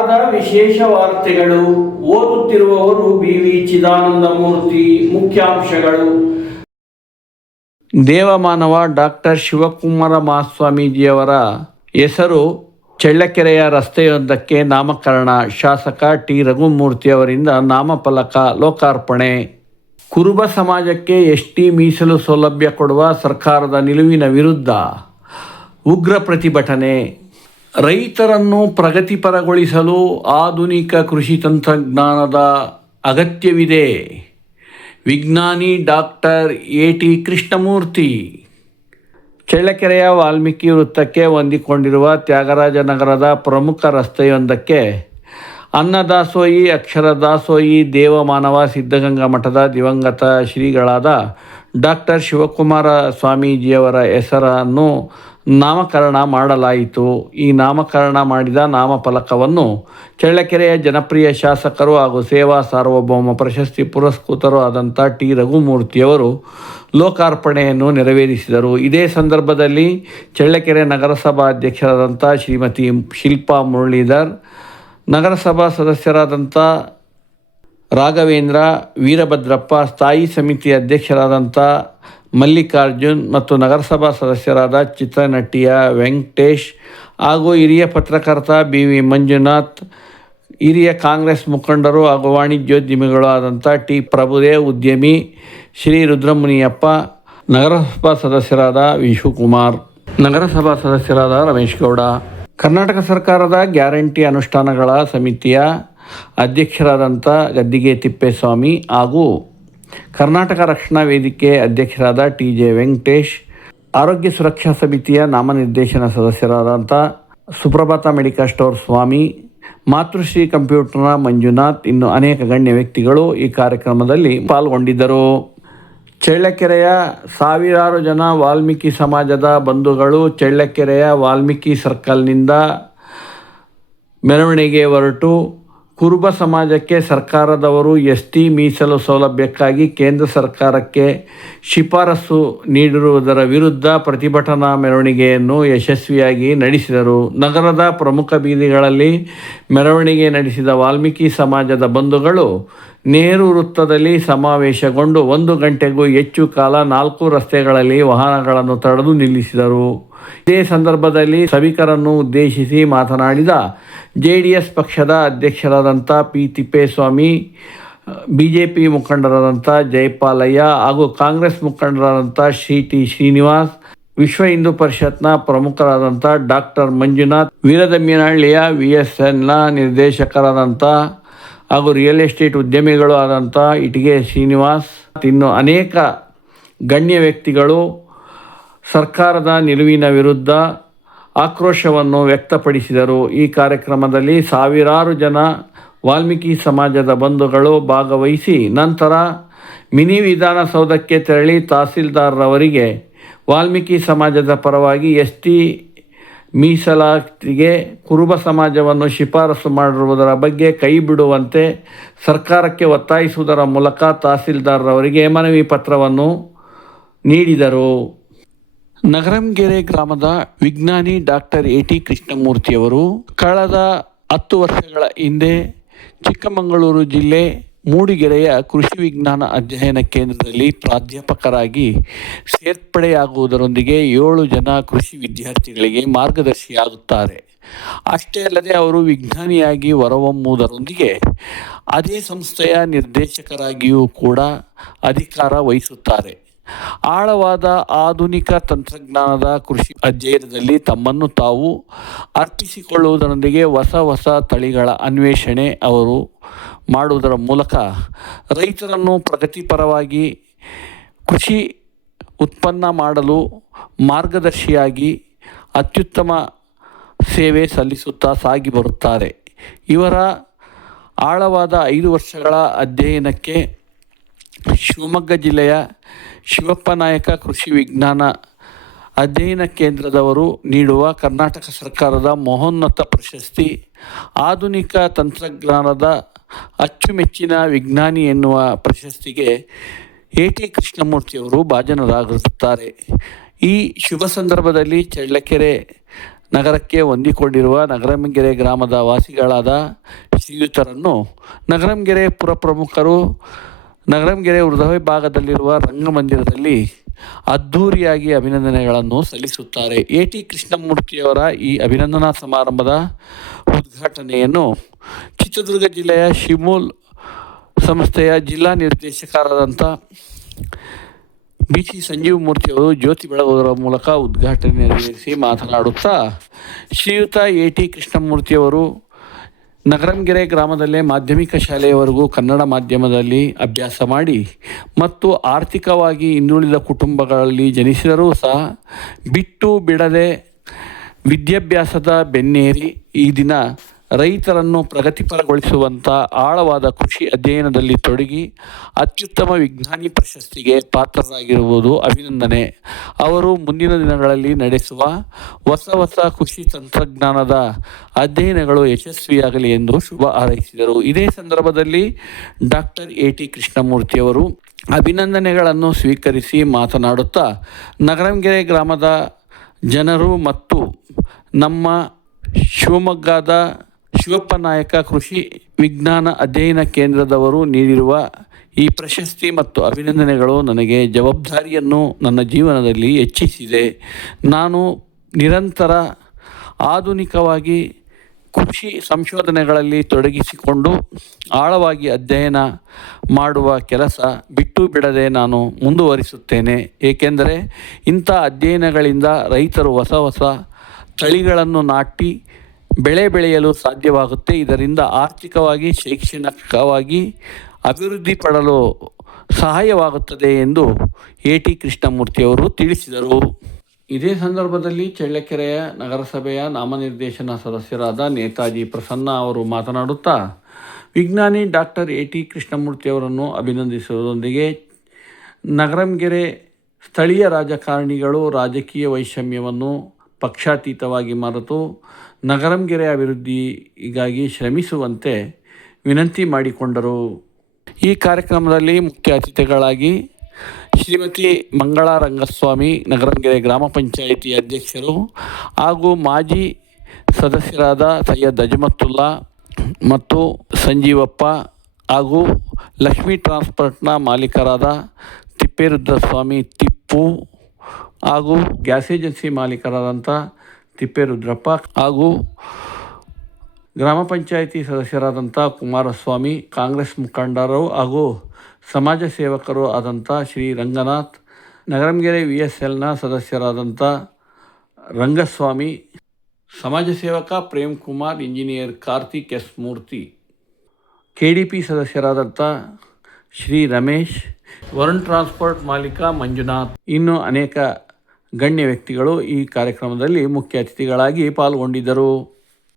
ವಾರದ ವಿಶೇಷ ವಾರ್ತೆಗಳು. ಓದುತ್ತಿರುವವರು BV ಚಿದಾನಂದ ಮೂರ್ತಿ. ಮುಖ್ಯಾಂಶಗಳು. ದೇವಮಾನವ ಡಾಕ್ಟರ್ ಶಿವಕುಮಾರ ಮಹಾಸ್ವಾಮೀಜಿಯವರ ಹೆಸರು ಚಳ್ಳಕೆರೆಯ ರಸ್ತೆಯೊಂದಕ್ಕೆ ನಾಮಕರಣ. ಶಾಸಕ ಟಿ. ರಘುಮೂರ್ತಿ ಅವರಿಂದ ನಾಮಫಲಕ ಲೋಕಾರ್ಪಣೆ. ಕುರುಬ ಸಮಾಜಕ್ಕೆ ಎಸ್ಟಿ ಮೀಸಲು ಸೌಲಭ್ಯ ಕೊಡುವ ಸರ್ಕಾರದ ನಿಲುವಿನ ವಿರುದ್ಧ ಉಗ್ರ ಪ್ರತಿಭಟನೆ. ರೈತರನ್ನು ಪ್ರಗತಿಪರಗೊಳಿಸಲು ಆಧುನಿಕ ಕೃಷಿ ತಂತ್ರಜ್ಞಾನದ ಅಗತ್ಯವಿದೆ. ವಿಜ್ಞಾನಿ ಡಾಕ್ಟರ್ AT ಕೃಷ್ಣಮೂರ್ತಿ. ಚಳ್ಳಕೆರೆಯ ವಾಲ್ಮೀಕಿ ವೃತ್ತಕ್ಕೆ ಹೊಂದಿಕೊಂಡಿರುವ ತ್ಯಾಗರಾಜನಗರದ ಪ್ರಮುಖ ರಸ್ತೆಯೊಂದಕ್ಕೆ ಅನ್ನದಾಸೋಹಿ, ಅಕ್ಷರದಾಸೋಹಿ, ದೇವಮಾನವ ಸಿದ್ಧಗಂಗಾ ಮಠದ ದಿವಂಗತ ಶ್ರೀಗಳಾದ ಡಾಕ್ಟರ್ ಶಿವಕುಮಾರ ಸ್ವಾಮೀಜಿಯವರ ಹೆಸರನ್ನು ನಾಮಕರಣ ಮಾಡಲಾಯಿತು. ಈ ನಾಮಕರಣ ಮಾಡಿದ ನಾಮಫಲಕವನ್ನು ಚಳ್ಳಕೆರೆಯ ಜನಪ್ರಿಯ ಶಾಸಕರು ಹಾಗೂ ಸೇವಾ ಸಾರ್ವಭೌಮ ಪ್ರಶಸ್ತಿ ಪುರಸ್ಕೃತರೂ ಆದಂಥ ಟಿ. ರಘುಮೂರ್ತಿಯವರು ಲೋಕಾರ್ಪಣೆಯನ್ನು ನೆರವೇರಿಸಿದರು. ಇದೇ ಸಂದರ್ಭದಲ್ಲಿ ಚಳ್ಳಕೆರೆ ನಗರಸಭಾ ಅಧ್ಯಕ್ಷರಾದಂಥ ಶ್ರೀಮತಿ ಶಿಲ್ಪಾ ಮುರಳೀಧರ್, ನಗರಸಭಾ ಸದಸ್ಯರಾದಂಥ ರಾಘವೇಂದ್ರ, ವೀರಭದ್ರಪ್ಪ, ಸ್ಥಾಯಿ ಸಮಿತಿ ಅಧ್ಯಕ್ಷರಾದಂಥ ಮಲ್ಲಿಕಾರ್ಜುನ್ ಮತ್ತು ನಗರಸಭಾ ಸದಸ್ಯರಾದ ಚಿತ್ರನಟಿಯ ವೆಂಕಟೇಶ್ ಹಾಗೂ ಹಿರಿಯ ಪತ್ರಕರ್ತ BV ಮಂಜುನಾಥ್, ಹಿರಿಯ ಕಾಂಗ್ರೆಸ್ ಮುಖಂಡರು ಹಾಗೂ ವಾಣಿಜ್ಯೋದ್ಯಮಿಗಳು ಆದಂಥ ಟಿ. ಪ್ರಭುದೇವ್, ಉದ್ಯಮಿ ಶ್ರೀ ರುದ್ರಮುನಿಯಪ್ಪ, ನಗರಸಭಾ ಸದಸ್ಯರಾದ ವಿಶುಕುಮಾರ್, ನಗರಸಭಾ ಸದಸ್ಯರಾದ ರಮೇಶ್ ಗೌಡ, ಕರ್ನಾಟಕ ಸರ್ಕಾರದ ಗ್ಯಾರಂಟಿ ಅನುಷ್ಠಾನಗಳ ಸಮಿತಿಯ ಅಧ್ಯಕ್ಷರಾದಂಥ ಗದ್ದಿಗೆ ತಿಪ್ಪೇಸ್ವಾಮಿ ಹಾಗೂ ಕರ್ನಾಟಕ ರಕ್ಷಣಾ ವೇದಿಕೆ ಅಧ್ಯಕ್ಷರಾದ TJ ವೆಂಕಟೇಶ್, ಆರೋಗ್ಯ ಸುರಕ್ಷಾ ಸಮಿತಿಯ ನಾಮನಿರ್ದೇಶನ ಸದಸ್ಯರಾದಂಥ ಸುಪ್ರಭಾತ ಮೆಡಿಕಲ್ ಸ್ಟೋರ್ ಸ್ವಾಮಿ, ಮಾತೃಶ್ರೀ ಕಂಪ್ಯೂಟರ್ನ ಮಂಜುನಾಥ್, ಇನ್ನು ಅನೇಕ ಗಣ್ಯ ವ್ಯಕ್ತಿಗಳು ಈ ಕಾರ್ಯಕ್ರಮದಲ್ಲಿ ಪಾಲ್ಗೊಂಡಿದ್ದರು. ಚಳ್ಳಕೆರೆಯ ಸಾವಿರಾರು ಜನ ವಾಲ್ಮೀಕಿ ಸಮಾಜದ ಬಂಧುಗಳು ಚಳ್ಳಕೆರೆಯ ವಾಲ್ಮೀಕಿ ಸರ್ಕಲ್ನಿಂದ ಮೆರವಣಿಗೆ ಹೊರಟು ಕುರುಬ ಸಮಾಜಕ್ಕೆ ಸರ್ಕಾರದವರು ST ಮೀಸಲು ಸೌಲಭ್ಯಕ್ಕಾಗಿ ಕೇಂದ್ರ ಸರ್ಕಾರಕ್ಕೆ ಶಿಫಾರಸು ನೀಡಿರುವುದರ ವಿರುದ್ಧ ಪ್ರತಿಭಟನಾ ಮೆರವಣಿಗೆಯನ್ನು ಯಶಸ್ವಿಯಾಗಿ ನಡೆಸಿದರು. ನಗರದ ಪ್ರಮುಖ ಬೀದಿಗಳಲ್ಲಿ ಮೆರವಣಿಗೆ ನಡೆಸಿದ ವಾಲ್ಮೀಕಿ ಸಮಾಜದ ಬಂಧುಗಳು ನೆಹರು ವೃತ್ತದಲ್ಲಿ ಸಮಾವೇಶಗೊಂಡು 1 ಗಂಟೆಗೂ ಹೆಚ್ಚು ಕಾಲ 4 ರಸ್ತೆಗಳಲ್ಲಿ ವಾಹನಗಳನ್ನು ತಡೆದು ನಿಲ್ಲಿಸಿದರು. ಇದೇ ಸಂದರ್ಭದಲ್ಲಿ ಸಭಿಕರನ್ನು ಉದ್ದೇಶಿಸಿ ಮಾತನಾಡಿದ JDS ಪಕ್ಷದ ಅಧ್ಯಕ್ಷರಾದಂಥ P. ತಿಪ್ಪೇಸ್ವಾಮಿ, BJP ಮುಖಂಡರಾದಂಥ ಜಯಪಾಲಯ್ಯ ಹಾಗೂ ಕಾಂಗ್ರೆಸ್ ಮುಖಂಡರಾದಂಥ T. ಶ್ರೀನಿವಾಸ್, ವಿಶ್ವ ಹಿಂದೂ ಪರಿಷತ್ನ ಪ್ರಮುಖರಾದಂಥ ಡಾಕ್ಟರ್ ಮಂಜುನಾಥ್, ವೀರದಮ್ಮಿನಹಳ್ಳಿಯ VSNನ ನಿರ್ದೇಶಕರಾದಂಥ ಹಾಗೂ ರಿಯಲ್ ಎಸ್ಟೇಟ್ ಉದ್ಯಮಿಗಳು ಆದಂಥ ಇಟಿಗೆ ಶ್ರೀನಿವಾಸ್, ಇನ್ನು ಅನೇಕ ಗಣ್ಯ ವ್ಯಕ್ತಿಗಳು ಸರ್ಕಾರದ ನಿಲುವಿನ ವಿರುದ್ಧ ಆಕ್ರೋಶವನ್ನು ವ್ಯಕ್ತಪಡಿಸಿದರು. ಈ ಕಾರ್ಯಕ್ರಮದಲ್ಲಿ ಸಾವಿರಾರು ಜನ ವಾಲ್ಮೀಕಿ ಸಮಾಜದ ಬಂಧುಗಳು ಭಾಗವಹಿಸಿ ನಂತರ ಮಿನಿ ವಿಧಾನಸೌಧಕ್ಕೆ ತೆರಳಿ ತಹಸೀಲ್ದಾರ್ರವರಿಗೆ ವಾಲ್ಮೀಕಿ ಸಮಾಜದ ಪರವಾಗಿ ST ಮೀಸಲಾತಿಗೆ ಕುರುಬ ಸಮಾಜವನ್ನು ಶಿಫಾರಸು ಮಾಡಿರುವುದರ ಬಗ್ಗೆ ಕೈ ಬಿಡುವಂತೆ ಸರ್ಕಾರಕ್ಕೆ ಒತ್ತಾಯಿಸುವುದರ ಮೂಲಕ ತಹಸೀಲ್ದಾರ್ರವರಿಗೆ ಮನವಿ ಪತ್ರವನ್ನು ನೀಡಿದರು. ನಗರಂಗೆರೆ ಗ್ರಾಮದ ವಿಜ್ಞಾನಿ ಡಾಕ್ಟರ್ AT ಕೃಷ್ಣಮೂರ್ತಿಯವರು ಕಳೆದ 10 ವರ್ಷಗಳ ಹಿಂದೆ ಚಿಕ್ಕಮಗಳೂರು ಜಿಲ್ಲೆ ಮೂಡಿಗೆರೆಯ ಕೃಷಿ ವಿಜ್ಞಾನ ಅಧ್ಯಯನ ಕೇಂದ್ರದಲ್ಲಿ ಪ್ರಾಧ್ಯಾಪಕರಾಗಿ ಸೇರ್ಪಡೆಯಾಗುವುದರೊಂದಿಗೆ 7 ಜನ ಕೃಷಿ ವಿದ್ಯಾರ್ಥಿಗಳಿಗೆ ಮಾರ್ಗದರ್ಶಿಯಾಗುತ್ತಾರೆ. ಅಷ್ಟೇ ಅಲ್ಲದೆ ಅವರು ವಿಜ್ಞಾನಿಯಾಗಿ ಹೊರಹೊಮ್ಮುವುದರೊಂದಿಗೆ ಅದೇ ಸಂಸ್ಥೆಯ ನಿರ್ದೇಶಕರಾಗಿಯೂ ಕೂಡ ಅಧಿಕಾರ ವಹಿಸುತ್ತಾರೆ. ಆಳವಾದ ಆಧುನಿಕ ತಂತ್ರಜ್ಞಾನದ ಕೃಷಿ ಅಧ್ಯಯನದಲ್ಲಿ ತಮ್ಮನ್ನು ತಾವು ಅರ್ಪಿಸಿಕೊಳ್ಳುವುದರೊಂದಿಗೆ ಹೊಸ ತಳಿಗಳ ಅನ್ವೇಷಣೆ ಅವರು ಮಾಡುವುದರ ಮೂಲಕ ರೈತರನ್ನು ಪ್ರಗತಿಪರವಾಗಿ ಕೃಷಿ ಉತ್ಪನ್ನ ಮಾಡಲು ಮಾರ್ಗದರ್ಶಿಯಾಗಿ ಅತ್ಯುತ್ತಮ ಸೇವೆ ಸಲ್ಲಿಸುತ್ತಾ ಸಾಗಿ ಬರುತ್ತಾರೆ. ಇವರ ಆಳವಾದ 5 ವರ್ಷಗಳ ಅಧ್ಯಯನಕ್ಕೆ ಶಿವಮೊಗ್ಗ ಜಿಲ್ಲೆಯ ಶಿವಪ್ಪ ನಾಯಕ ಕೃಷಿ ವಿಜ್ಞಾನ ಅಧ್ಯಯನ ಕೇಂದ್ರದವರು ನೀಡುವ ಕರ್ನಾಟಕ ಸರ್ಕಾರದ ಮಹೋನ್ನತ ಪ್ರಶಸ್ತಿ, ಆಧುನಿಕ ತಂತ್ರಜ್ಞಾನದ ಅಚ್ಚುಮೆಚ್ಚಿನ ವಿಜ್ಞಾನಿ ಎನ್ನುವ ಪ್ರಶಸ್ತಿಗೆ AT ಕೃಷ್ಣಮೂರ್ತಿಯವರು ಭಾಜನರಾಗಿರುತ್ತಾರೆ. ಈ ಶುಭ ಸಂದರ್ಭದಲ್ಲಿ ಚಳ್ಳಕೆರೆ ನಗರಕ್ಕೆ ಹೊಂದಿಕೊಂಡಿರುವ ನಗರಂಗೆರೆ ಗ್ರಾಮದ ವಾಸಿಗಳಾದ ಶ್ರೀಯುತರನ್ನು ನಗರಂಗೆರೆ ಪುರಪ್ರಮುಖರು ನಗರಂಗೆರೆ ಹೃದಯ ಭಾಗದಲ್ಲಿರುವ ರಂಗಮಂದಿರದಲ್ಲಿ ಅದ್ಧೂರಿಯಾಗಿ ಅಭಿನಂದನೆಗಳನ್ನು ಸಲ್ಲಿಸುತ್ತಾರೆ. ಎ.ಟಿ. ಕೃಷ್ಣಮೂರ್ತಿಯವರ ಈ ಅಭಿನಂದನಾ ಸಮಾರಂಭದ ಉದ್ಘಾಟನೆಯನ್ನು ಚಿತ್ರದುರ್ಗ ಜಿಲ್ಲೆಯ ಶಿಮೂಲ್ ಸಂಸ್ಥೆಯ ಜಿಲ್ಲಾ ನಿರ್ದೇಶಕರಾದಂಥ ಬಿ.ಸಿ. ಸಂಜೀವ ಮೂರ್ತಿಯವರು ಜ್ಯೋತಿ ಬೆಳಗುವುದರ ಮೂಲಕ ಉದ್ಘಾಟನೆ ನೆರವೇರಿಸಿ ಮಾತನಾಡುತ್ತಾ, ಶ್ರೀಯುತ ಎ.ಟಿ. ಕೃಷ್ಣಮೂರ್ತಿಯವರು ನಗರಂಗೆರೆ ಗ್ರಾಮದಲ್ಲೇ ಮಾಧ್ಯಮಿಕ ಶಾಲೆಯವರೆಗೂ ಕನ್ನಡ ಮಾಧ್ಯಮದಲ್ಲಿ ಅಭ್ಯಾಸ ಮಾಡಿ ಮತ್ತು ಆರ್ಥಿಕವಾಗಿ ಹಿಂದುಳಿದ ಕುಟುಂಬಗಳಲ್ಲಿ ಜನಿಸಿದರೂ ಸಹ ಬಿಟ್ಟು ಬಿಡದೆ ವಿದ್ಯಾಭ್ಯಾಸದ ಬೆನ್ನೇರಿ ಈ ದಿನ ರೈತರನ್ನು ಪ್ರಗತಿಪರಗೊಳಿಸುವಂಥ ಆಳವಾದ ಕೃಷಿ ಅಧ್ಯಯನದಲ್ಲಿ ತೊಡಗಿ ಅತ್ಯುತ್ತಮ ವಿಜ್ಞಾನಿ ಪ್ರಶಸ್ತಿಗೆ ಪಾತ್ರರಾಗಿರುವುದು ಅಭಿನಂದನೆ. ಅವರು ಮುಂದಿನ ದಿನಗಳಲ್ಲಿ ನಡೆಸುವ ಹೊಸ ಕೃಷಿ ತಂತ್ರಜ್ಞಾನದ ಅಧ್ಯಯನಗಳು ಯಶಸ್ವಿಯಾಗಲಿ ಎಂದು ಶುಭ ಹಾರೈಸಿದರು. ಇದೇ ಸಂದರ್ಭದಲ್ಲಿ ಡಾಕ್ಟರ್ ಎ.ಟಿ. ಕೃಷ್ಣಮೂರ್ತಿಯವರು ಅಭಿನಂದನೆಗಳನ್ನು ಸ್ವೀಕರಿಸಿ ಮಾತನಾಡುತ್ತಾ, ನಗರಂಗೆರೆ ಗ್ರಾಮದ ಜನರು ಮತ್ತು ನಮ್ಮ ಶಿವಮೊಗ್ಗದ ಶಿವಪ್ಪ ನಾಯಕ ಕೃಷಿ ವಿಜ್ಞಾನ ಅಧ್ಯಯನ ಕೇಂದ್ರದವರು ನೀಡಿರುವ ಈ ಪ್ರಶಸ್ತಿ ಮತ್ತು ಅಭಿನಂದನೆಗಳು ನನಗೆ ಜವಾಬ್ದಾರಿಯನ್ನು ನನ್ನ ಜೀವನದಲ್ಲಿ ಹೆಚ್ಚಿಸಿದೆ. ನಾನು ನಿರಂತರ ಆಧುನಿಕವಾಗಿ ಕೃಷಿ ಸಂಶೋಧನೆಗಳಲ್ಲಿ ತೊಡಗಿಸಿಕೊಂಡು ಆಳವಾಗಿ ಅಧ್ಯಯನ ಮಾಡುವ ಕೆಲಸ ಬಿಟ್ಟು ಬಿಡದೆ ನಾನು ಮುಂದುವರಿಸುತ್ತೇನೆ. ಏಕೆಂದರೆ ಇಂಥ ಅಧ್ಯಯನಗಳಿಂದ ರೈತರು ಹೊಸ ತಳಿಗಳನ್ನು ನಾಟಿ ಬೆಳೆ ಬೆಳೆಯಲು ಸಾಧ್ಯವಾಗುತ್ತೆ. ಇದರಿಂದ ಆರ್ಥಿಕವಾಗಿ ಶೈಕ್ಷಣಿಕವಾಗಿ ಅಭಿವೃದ್ಧಿ ಪಡಲು ಸಹಾಯವಾಗುತ್ತದೆ ಎಂದು ಎ.ಟಿ. ಕೃಷ್ಣಮೂರ್ತಿಯವರು ತಿಳಿಸಿದರು. ಇದೇ ಸಂದರ್ಭದಲ್ಲಿ ಚಳ್ಳಕೆರೆಯ ನಗರಸಭೆಯ ನಾಮನಿರ್ದೇಶನ ಸದಸ್ಯರಾದ ನೇತಾಜಿ ಪ್ರಸನ್ನ ಅವರು ಮಾತನಾಡುತ್ತಾ, ವಿಜ್ಞಾನಿ ಡಾಕ್ಟರ್ ಎ.ಟಿ. ಕೃಷ್ಣಮೂರ್ತಿಯವರನ್ನು ಅಭಿನಂದಿಸುವುದರೊಂದಿಗೆ ನಗರಂಗೆರೆ ಸ್ಥಳೀಯ ರಾಜಕಾರಣಿಗಳು ರಾಜಕೀಯ ವೈಷಮ್ಯವನ್ನು ಪಕ್ಷಾತೀತವಾಗಿ ಮರೆತು ನಗರಂಗೆರೆ ಅಭಿವೃದ್ಧಿಗಾಗಿ ಶ್ರಮಿಸುವಂತೆ ವಿನಂತಿ ಮಾಡಿಕೊಂಡರು. ಈ ಕಾರ್ಯಕ್ರಮದಲ್ಲಿ ಮುಖ್ಯ ಅತಿಥಿಗಳಾಗಿ ಶ್ರೀಮತಿ ಮಂಗಳಾ ರಂಗಸ್ವಾಮಿ, ನಗರಂಗೆರೆ ಗ್ರಾಮ ಪಂಚಾಯಿತಿ ಅಧ್ಯಕ್ಷರು ಹಾಗೂ ಮಾಜಿ ಸದಸ್ಯರಾದ ಸೈಯದ್ ಅಜಮತುಲ್ಲಾ ಮತ್ತು ಸಂಜೀವಪ್ಪ ಹಾಗೂ ಲಕ್ಷ್ಮೀ ಟ್ರಾನ್ಸ್ಪೋರ್ಟ್ನ ಮಾಲೀಕರಾದ ತಿಪ್ಪೇರುದ್ರಸ್ವಾಮಿ ತಿಪ್ಪು ಹಾಗೂ ಗ್ಯಾಸ್ ಏಜೆನ್ಸಿ ಮಾಲೀಕರಾದಂಥ ತಿಪ್ಪೇರುದ್ರಪ್ಪ ಹಾಗೂ ಗ್ರಾಮ ಪಂಚಾಯಿತಿ ಸದಸ್ಯರಾದಂಥ ಕುಮಾರಸ್ವಾಮಿ, ಕಾಂಗ್ರೆಸ್ ಮುಖಂಡರು ಹಾಗೂ ಸಮಾಜ ಸೇವಕರು ಆದಂಥ ಶ್ರೀ ರಂಗನಾಥ್, ನಗರಂಗೆರೆ VSLನ ಸದಸ್ಯರಾದಂಥ ರಂಗಸ್ವಾಮಿ, ಸಮಾಜ ಸೇವಕ ಪ್ರೇಮ್ ಕುಮಾರ್, ಇಂಜಿನಿಯರ್ ಕಾರ್ತಿಕ್ ಎಸ್ ಮೂರ್ತಿ, KDP ಸದಸ್ಯರಾದಂಥ ಶ್ರೀ ರಮೇಶ್, ವರುಣ್ ಟ್ರಾನ್ಸ್ಪೋರ್ಟ್ ಮಾಲೀಕ ಮಂಜುನಾಥ್, ಇನ್ನೂ ಅನೇಕ ಗಣ್ಯ ವ್ಯಕ್ತಿಗಳು ಈ ಕಾರ್ಯಕ್ರಮದಲ್ಲಿ ಮುಖ್ಯ ಅತಿಥಿಗಳಾಗಿ ಪಾಲ್ಗೊಂಡಿದ್ದರು.